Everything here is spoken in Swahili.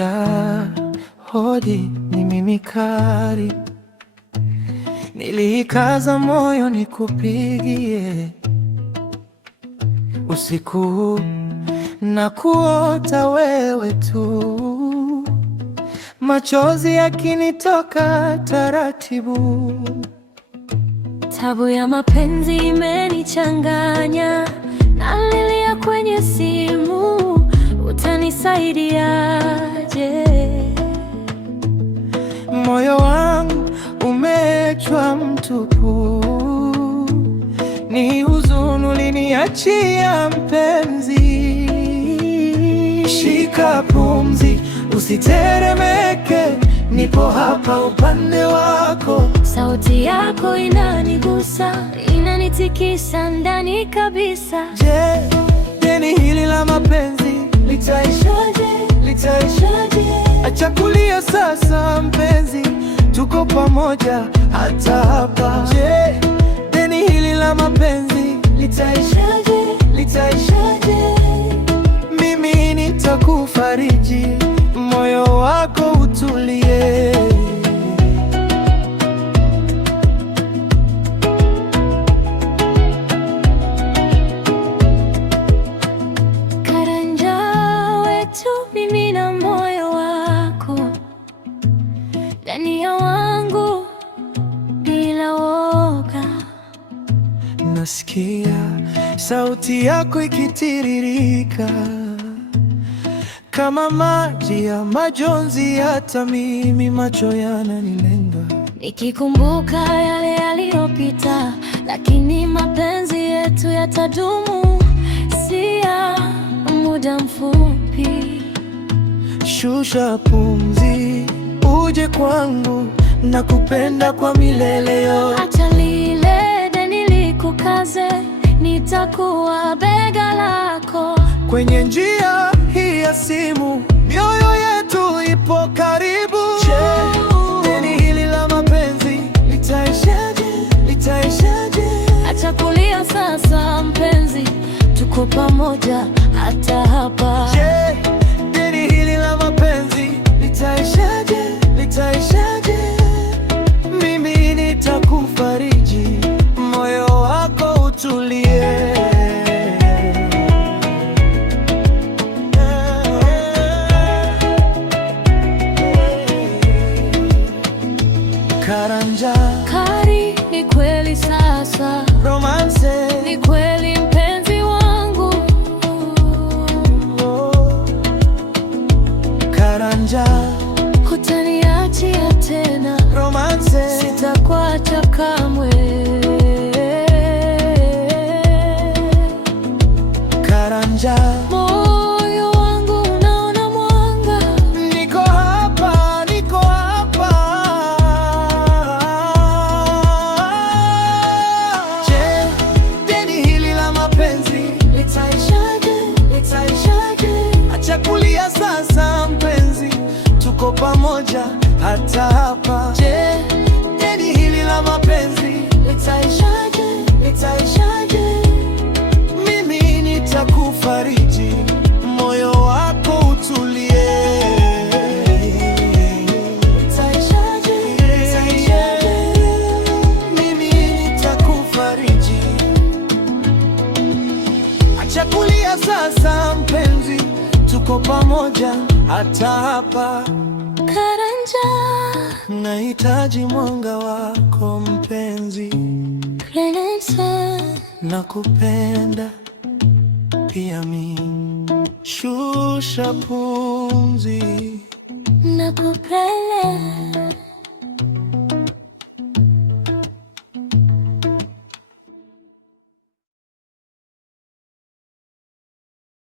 Karanja, hodi, ni mimi Kari. Nilikaza moyo nikupigie usiku na kuota wewe tu, machozi yakinitoka taratibu. Tabu ya mapenzi imenichanganya, nalilia kwenye simu, utanisaidiaje? Moyo wangu umechwa mtupu, ni huzuni uliniachia mpenzi. Shika pumzi, usiteremeke, nipo hapa upande wako. Sauti yako inanigusa, inanitikisa ndani kabisa. Je, deni hili la mapenzi litaishaje? Litaishaje? Acha kulia sasa mpenzi, tuko pamoja hata hapa. Je, deni hili la mapenzi litaishaje? Litaishaje? Mimi nitakufariji, moyo wako utulie. Karanja wetu, mimi na moyo wako ndani ya wangu bila woga. Nasikia sauti yako ikitiririka kama maji ya majonzi, hata mimi macho yananilenga. Nikikumbuka yale yaliyopita, lakini mapenzi yetu yatadumu, si ya muda mfupi. Shusha pumzi, uje kwangu, nakupenda kwa milele yote. Acha lile deni likukaze, nitakuwa bega lako. Kwenye njia hii ya simu, mioyo yetu ipo karibu. Je, deni hili la mapenzi litaishaje? Litaishaje? Acha kulia sasa mpenzi, tuko pamoja hata hapa. Je, deni hili la mapenzi litaishaje? Litaishaje? Mimi nitakufariji, moyo wako utulie. Karanja, Kari, ni kweli sasa. romance, Ni kweli mpenzi wangu. Karanja, Hutaniachia tena, romance, sitakuacha kamwe. Karanja, Moyo wangu unaona mwanga, niko hapa, niko hapa. Je, deni hili la mapenzi litaishaje? Litaishaje? Acha kulia sasa mpenzi, tuko pamoja hata hapa. Je, deni hili la mapenzi litaishaje? Litaishaje? Mimi nitakufariji, moyo wako utulie. Litaishaje? Litaishaje? Mimi nitakufariji. Acha kulia sasa mpenzi, tuko pamoja hata hapa. Karanja, Nahitaji mwanga wako mpenzi, Clemenceau, nakupenda pia mimi. Shusha pumzi, nakupenda.